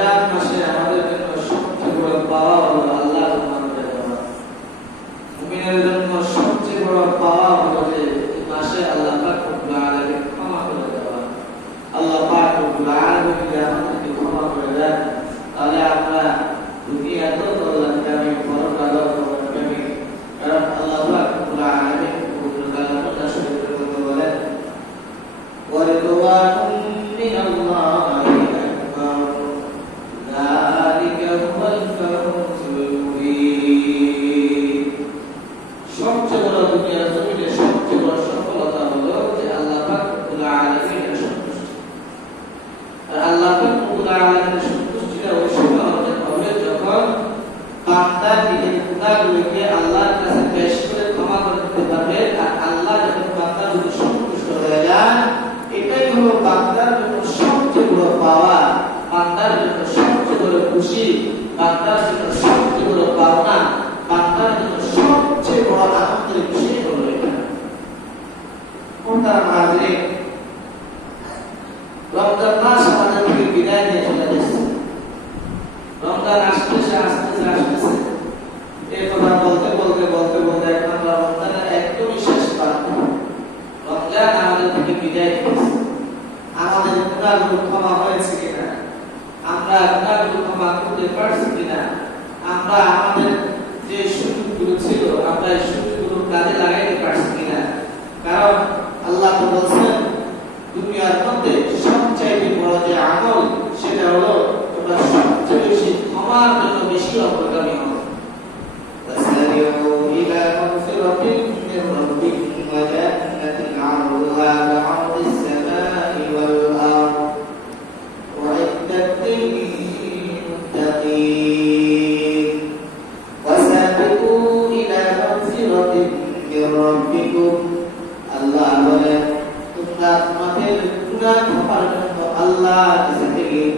রমজান মাসে আমাদের সবচেয়ে বড় আল্লাহ পাক রব্বুল সন্তুষ্টি। হয়ে যান, এটাই হলো বান্দার সবচেয়ে বড় পাওয়া বান্দার জন্য সবচেয়ে বড় খুশি বান্দার জন্য সবচেয়ে বড় পাওনা কোনটা মাঝে রমজান মাস আমাদের বিদায় নিয়ে চলে যাচ্ছে রমজান আসতেছে আসতেছে আসতেছে এই কথা বলতে বলতে বলতে বলতে এখন আমরা রমজানের একদমই শেষ প্রান্ত রমজান আমাদের থেকে বিদায় নিয়েছে আমাদের গুণাগুলো ক্ষমা হয়েছে কিনা আমরা গুণাগুলো ক্ষমা করতে পারছি কিনা আমরা আমাদের যে সুযোগগুলো ছিল আমরা এই সুযোগগুলো কাজে লাগাইতে পারছি কিনা কারণ আল্লাহ তো বলছেন দুনিয়ার মধ্যে সবচাইতে বড় যে আমল সেটা হলো তোমরা সবচেয়ে বেশি ক্ষমার জন্য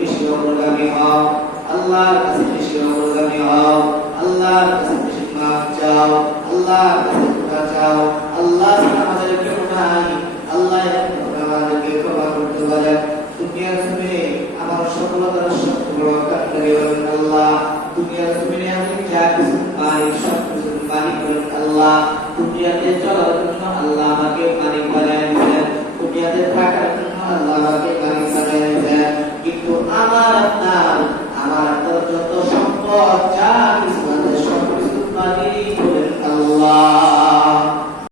বেশি অগ্রগামী হও শরণাগতি হও আল্লাহর কাছে বেশি মাফ চাও, আল্লাহর কাছে ক্ষমা চাও, আল্লাহ আল্লাহ আমাকে পানি করেন। দুনিয়াতে থাকার জন্য আল্লাহ আমাকে